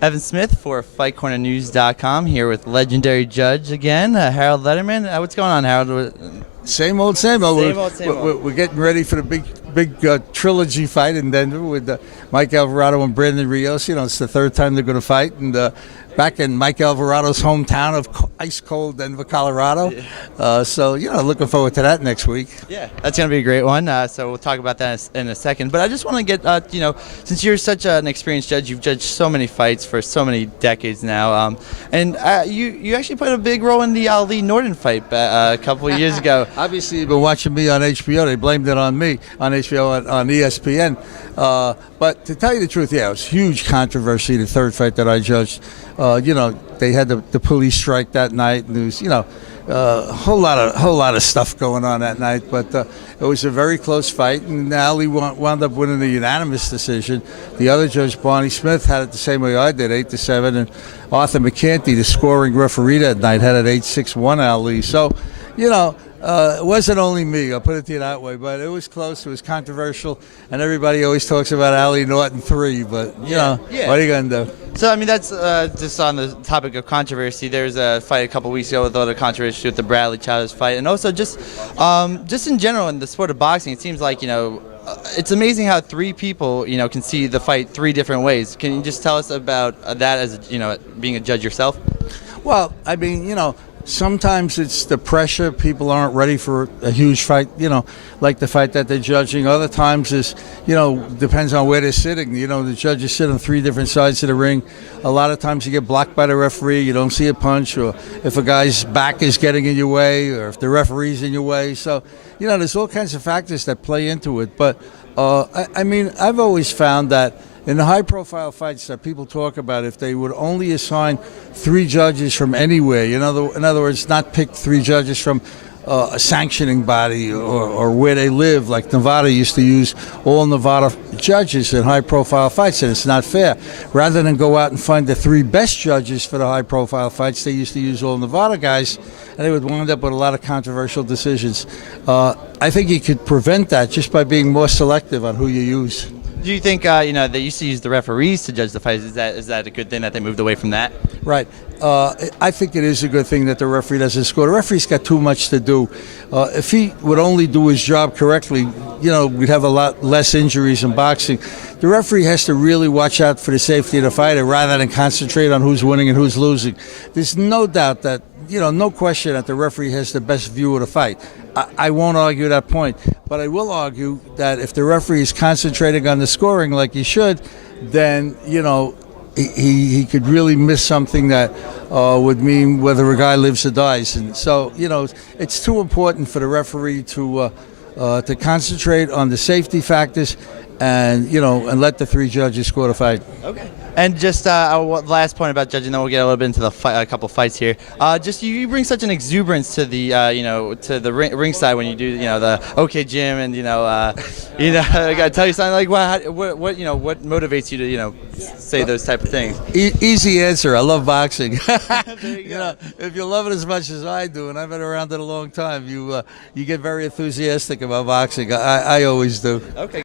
Evan Smith for FightCornerNews.com here with legendary judge again, Harold Lederman. What's going on, Harold? Same old, same old. Same old. We're getting ready for the big trilogy fight in Denver with Mike Alvarado and Brandon Rios. You know, it's the third time they're going to fight, and back in Mike Alvarado's hometown of ice cold Denver, Colorado. Yeah. So, you know, looking forward to that next week. Yeah, that's going to be a great one. So we'll talk about that in a second. But I just want to get, since you're such an experienced judge, you've judged so many fights for so many decades now. And you actually played a big role in the Ali Norton fight a couple of years ago. Obviously, you've been watching me on HBO. They blamed it on me on HBO on ESPN. But to tell you the truth, yeah, it was huge controversy, the third fight that I judged. They had the police strike that night, and there was, a whole lot of stuff going on that night. But it was a very close fight, and Ali wound up winning the unanimous decision. The other judge, Barney Smith, had it the same way I did, 8-7, and Arthur McCanty, the scoring referee that night, had it 8-6-1 Ali. So, it wasn't only me, I'll put it to you that way, but it was close, it was controversial, and everybody always talks about Ali Norton 3, but, what are you going to do? So, I mean, that's just on the topic of controversy. There's a fight a couple weeks ago with a lot of controversy with the Bradley Chavez fight, and also just in general in the sport of boxing, it seems like, it's amazing how three people, can see the fight three different ways. Can you just tell us about that as, being a judge yourself? Well, I mean, sometimes it's the pressure. People aren't ready for a huge fight, like the fight that they're judging. Other times is, depends on where they're sitting. The judges sit on three different sides of the ring. A lot of times you get blocked by the referee. You don't see a punch, or if a guy's back is getting in your way, or if the referee's in your way. So, there's all kinds of factors that play into it. But, I've always found that in the high-profile fights that people talk about, if they would only assign three judges from anywhere, in other words, not pick three judges from a sanctioning body or where they live, like Nevada used to use all Nevada judges in high-profile fights, and it's not fair. Rather than go out and find the three best judges for the high-profile fights, they used to use all Nevada guys, and they would wind up with a lot of controversial decisions. I think you could prevent that just by being more selective on who you use. Do you think, they used to use the referees to judge the fights? Is that a good thing that they moved away from that? Right. I think it is a good thing that the referee doesn't score. The referee's got too much to do. If he would only do his job correctly, we'd have a lot less injuries in boxing. The referee has to really watch out for the safety of the fighter rather than concentrate on who's winning and who's losing. There's no doubt that, no question that the referee has the best view of the fight. I won't argue that point, but I will argue that if the referee is concentrating on the scoring like he should, then, he could really miss something that would mean whether a guy lives or dies. And so, it's too important for the referee to concentrate on the safety factors and let the three judges score the fight. Okay. And just last point about judging, then we'll get a little bit into the fight, a couple fights here. Just you bring such an exuberance to the to the ringside when you do the OK Gym, and I gotta tell you something, like what motivates you to say those type of things? Easy answer. I love boxing. If you love it as much as I do, and I've been around it a long time, you get very enthusiastic about boxing. I always do. Okay.